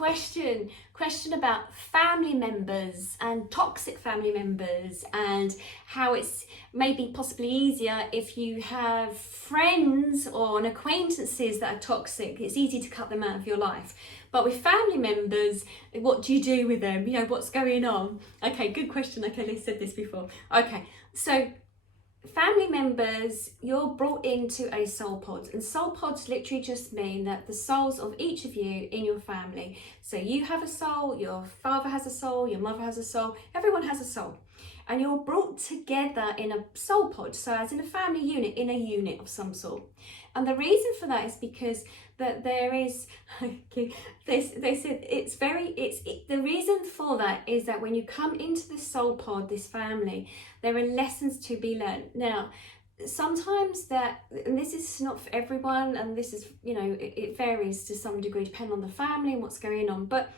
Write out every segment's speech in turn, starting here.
question about family members and toxic family members, and how it's maybe possibly easier if you have friends or acquaintances that are toxic. It's easy to cut them out of your life. But with family members, what do you do with them? You know, what's going on? Okay, good question. Okay, Liz said this before. Okay, so family members, you're brought into a soul pod, and soul pods literally just mean that the souls of each of you in your family. So you have a soul, your father has a soul, your mother has a soul, everyone has a soul, and you're brought together in a soul pod, so as in a family unit, in a unit of some sort. And the reason for that is because that there is they said the reason for that is that when you come into the soul pod, this family, there are lessons to be learned. Now sometimes that, and this is not for everyone, and this is, you know, it varies to some degree depending on the family and what's going on, but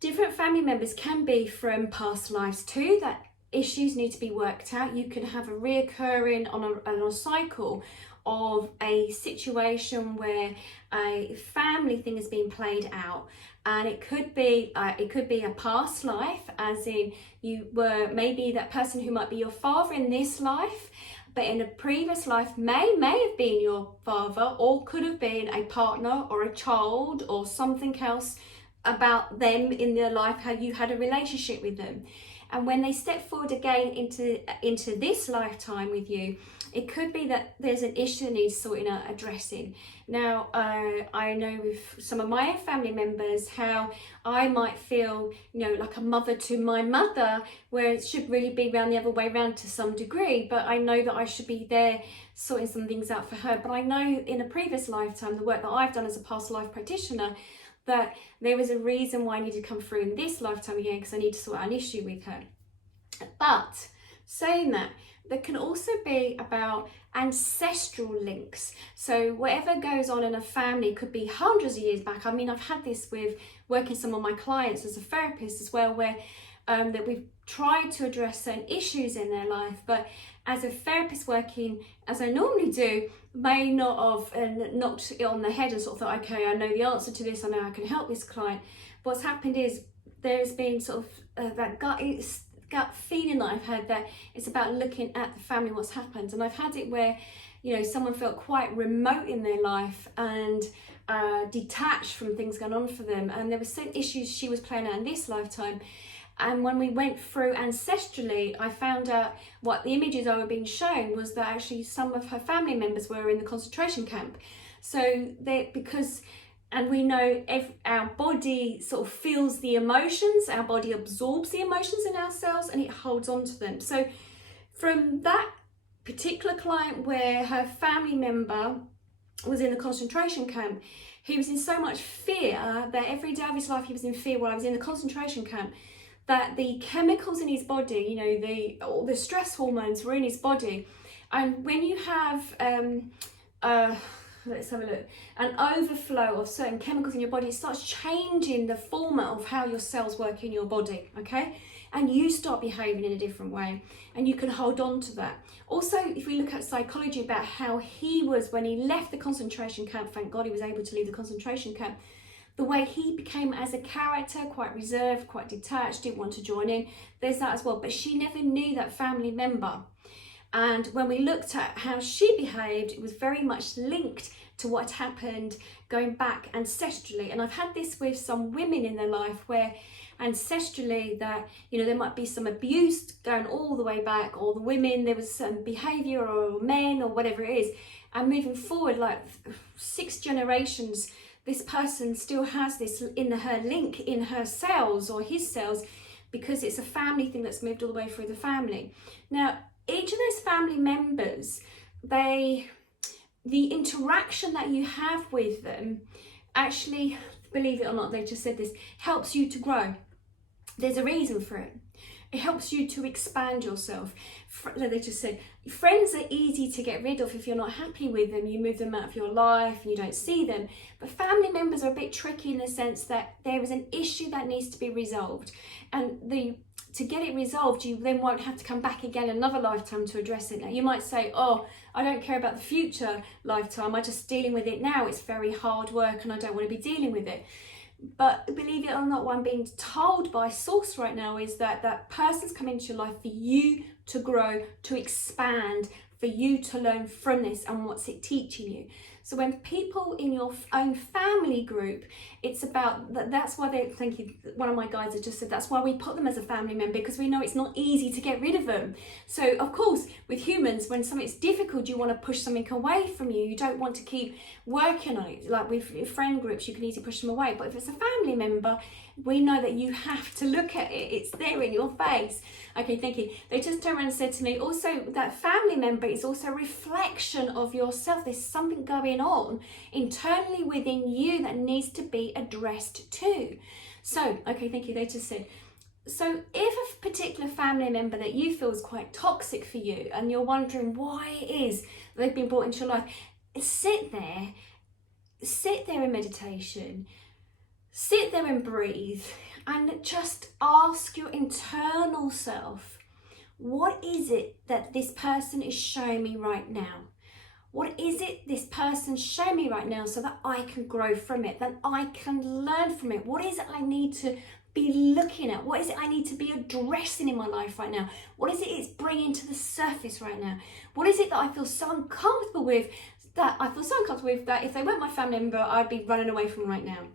different family members can be from past lives too, that issues need to be worked out. You can have a reoccurring on a cycle of a situation where a family thing is being played out, and it could be a past life, as in you were maybe that person who might be your father in this life, but in a previous life may have been your father, or could have been a partner or a child or something else about them in their life, how you had a relationship with them. And when they step forward again into this lifetime with you, it could be that there's an issue that needs sorting out, addressing. Now, I know with some of my family members how I might feel, you know, like a mother to my mother, where it should really be around the other way around to some degree, but I know that I should be there sorting some things out for her. But I know in a previous lifetime, the work that I've done as a past life practitioner, that there was a reason why I needed to come through in this lifetime again, because I need to sort out an issue with her. But saying that, there can also be about ancestral links. So whatever goes on in a family could be hundreds of years back. I mean, I've had this with working some of my clients as a therapist as well, where that we've tried to address certain issues in their life, but as a therapist working as I normally do, may not have knocked it on the head and sort of thought, okay, I know the answer to this, I know I can help this client. What's happened is there's been sort of that gut feeling that I've had, that it's about looking at the family, what's happened. And I've had it where, you know, someone felt quite remote in their life and detached from things going on for them, and there were certain issues she was playing out in this lifetime. And when we went through ancestrally, I found out what the images I were being shown was that actually some of her family members were in the concentration camp. So and we know our body sort of feels the emotions, our body absorbs the emotions in ourselves and it holds on to them. So from that particular client where her family member was in the concentration camp, he was in so much fear that every day of his life he was in fear while I was in the concentration camp, that the chemicals in his body, you know, all the stress hormones were in his body. And when you have let's have a look, an overflow of certain chemicals in your body, it starts changing the format of how your cells work in your body, okay? And you start behaving in a different way, and you can hold on to that. Also, if we look at psychology about how he was when he left the concentration camp, thank God he was able to leave the concentration camp, the way he became as a character, quite reserved, quite detached, didn't want to join in, there's that as well. But she never knew that family member. And when we looked at how she behaved, it was very much linked to what had happened going back ancestrally. And I've had this with some women in their life where ancestrally that, you know, there might be some abuse going all the way back, or the women, there was some behaviour, or men, or whatever it is. And moving forward, like 6 generations, this person still has this in her link in her cells or his cells, because it's a family thing that's moved all the way through the family. Now, each of those family members, the interaction that you have with them actually, believe it or not, they just said this, helps you to grow. There's a reason for it. It helps you to expand yourself. They just said, friends are easy to get rid of if you're not happy with them. You move them out of your life and you don't see them. But family members are a bit tricky in the sense that there is an issue that needs to be resolved. And to get it resolved, you then won't have to come back again another lifetime to address it. Now, you might say, oh, I don't care about the future lifetime. I'm just dealing with it now. It's very hard work and I don't want to be dealing with it. But believe it or not, what I'm being told by source right now is that that person's come into your life for you to grow, to expand, for you to learn from this and what's it teaching you. So when people in your own family group, it's about that's why they thank you. One of my guides has just said that's why we put them as a family member, because we know it's not easy to get rid of them. So of course, with humans, when something's difficult, you want to push something away from you. You don't want to keep working on it. Like with friend groups, you can easily push them away. But if it's a family member, we know that you have to look at it. It's there in your face. Okay, thank you. They just turned around and said to me, also, that family member is also a reflection of yourself. There's something going on internally within you that needs to be addressed too. So, okay, thank you. They just said, so if a particular family member that you feel is quite toxic for you and you're wondering why it is they've been brought into your life, sit there in meditation, sit there and breathe, and just ask your internal self, what is it that this person is showing me right now? What is it this person's showing me right now so that I can grow from it, that I can learn from it? What is it I need to be looking at? What is it I need to be addressing in my life right now? What is it it's bringing to the surface right now? What is it that I feel so uncomfortable with, that if they weren't my family member, I'd be running away from right now?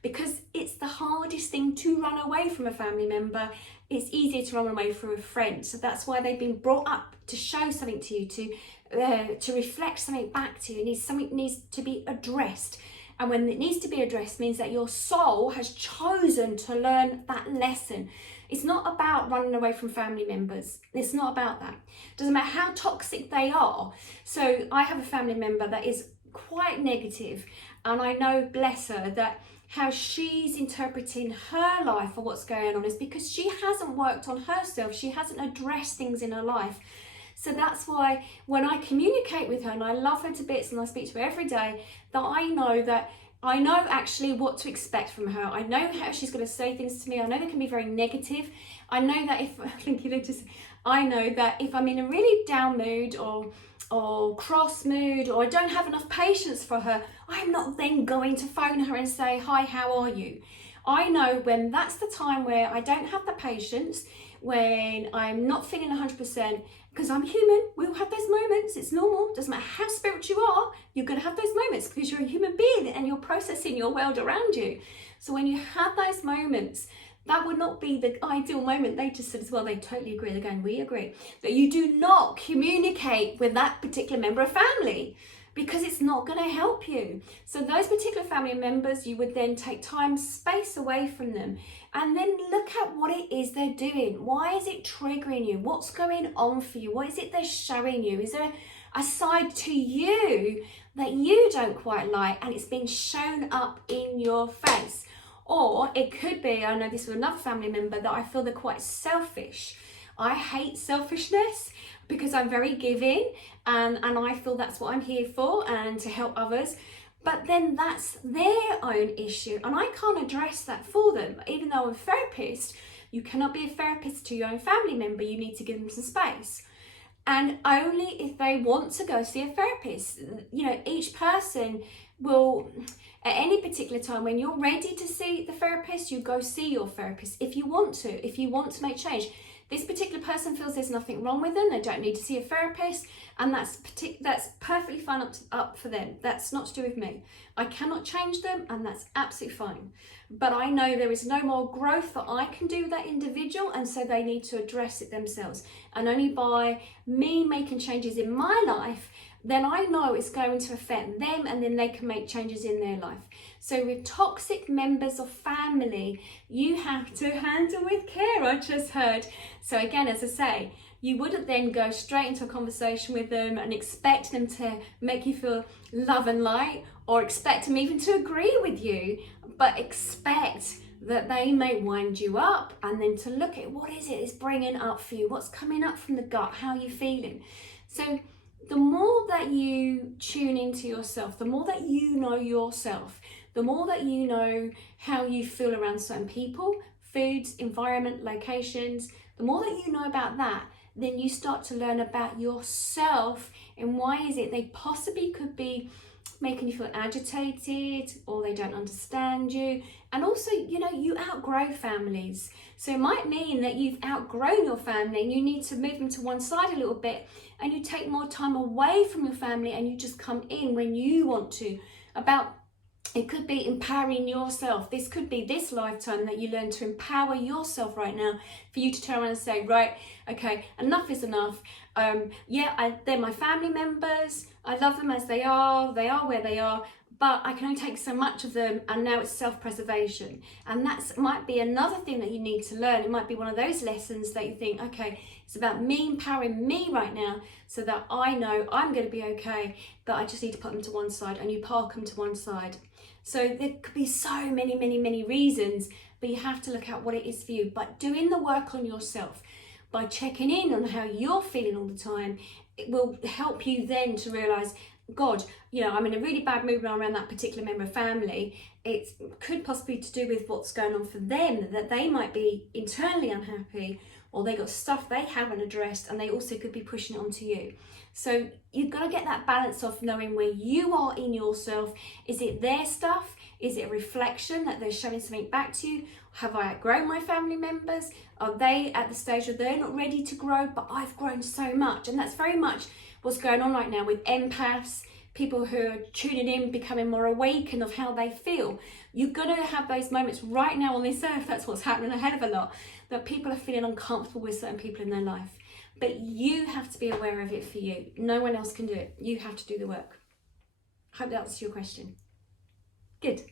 Because it's the hardest thing to run away from a family member. It's easier to run away from a friend. So that's why they've been brought up to show something to you, to reflect something back to you. Something needs to be addressed. And when it needs to be addressed means that your soul has chosen to learn that lesson. It's not about running away from family members. It's not about that. Doesn't matter how toxic they are. So I have a family member that is quite negative, and I know, bless her, that how she's interpreting her life or what's going on is because she hasn't worked on herself. She hasn't addressed things in her life. So that's why when I communicate with her, and I love her to bits and I speak to her every day, that I know actually what to expect from her. I know how she's going to say things to me. I know they can be very negative. I know that I know that if I'm in a really down mood or cross mood, or I don't have enough patience for her, I'm not then going to phone her and say, hi, how are you? I know when that's the time where I don't have the patience, when I'm not feeling 100%, because I'm human, we'll have those moments, it's normal, doesn't matter how spiritual you are, you're going to have those moments because you're a human being and you're processing your world around you. So when you have those moments, that would not be the ideal moment. They just said as well, they totally agree, they're going, we agree, that you do not communicate with that particular member of family, because it's not going to help you. So those particular family members, you would then take time, space away from them, and then look at what it is they're doing. Why is it triggering you? What's going on for you? What is it they're showing you? Is there a side to you that you don't quite like and it's been shown up in your face? Or it could be, I know this was another family member, that I feel they're quite selfish. I hate selfishness because I'm very giving, and I feel that's what I'm here for, and to help others. But then that's their own issue, and I can't address that for them. Even though I'm a therapist, you cannot be a therapist to your own family member. You need to give them some space. And only if they want to go see a therapist. You know, each person will, at any particular time, when you're ready to see the therapist, you go see your therapist if you want to make change. This particular person feels there's nothing wrong with them, they don't need to see a therapist, and that's perfectly fine up for them. That's not to do with me. I cannot change them, and that's absolutely fine. But I know there is no more growth that I can do with that individual, and so they need to address it themselves. And only by me making changes in my life, then I know it's going to affect them, and then they can make changes in their life. So with toxic members of family, you have to handle with care, I just heard. So again, as I say, you wouldn't then go straight into a conversation with them and expect them to make you feel love and light, or expect them even to agree with you, but expect that they may wind you up, and then to look at what is it is bringing up for you, what's coming up from the gut, how are you feeling. So the more that you tune into yourself, the more that you know yourself, the more that you know how you feel around certain people, foods, environment, locations, the more that you know about that, then you start to learn about yourself and why is it they possibly could be making you feel agitated, or they don't understand you. And also, you know, you outgrow families. So it might mean that you've outgrown your family and you need to move them to one side a little bit, and you take more time away from your family and you just come in when you want to. It could be empowering yourself. This could be this lifetime that you learn to empower yourself right now, for you to turn around and say, right, okay, enough is enough. They're my family members. I love them as they are where they are, but I can only take so much of them, and now it's self-preservation. And that might be another thing that you need to learn. It might be one of those lessons that you think, okay, it's about me empowering me right now so that I know I'm going to be okay, but I just need to put them to one side, and you park them to one side. So there could be so many reasons, but you have to look at what it is for you. But doing the work on yourself, by checking in on how you're feeling all the time, it will help you then to realise, God, you know, I'm in a really bad mood around that particular member of family. It could possibly be to do with what's going on for them, that they might be internally unhappy, or they got stuff they haven't addressed, and they also could be pushing it onto you. So you've got to get that balance of knowing where you are in yourself. Is it their stuff? Is it a reflection that they're showing something back to you? Have I outgrown my family members? Are they at the stage where they're not ready to grow, but I've grown so much? And that's very much what's going on right now with empaths, people who are tuning in, becoming more awakened of how they feel. You've got to have those moments right now on this earth. That's what's happening a hell of a lot, that people are feeling uncomfortable with certain people in their life. But you have to be aware of it for you. No one else can do it. You have to do the work. Hope that answers your question. Good.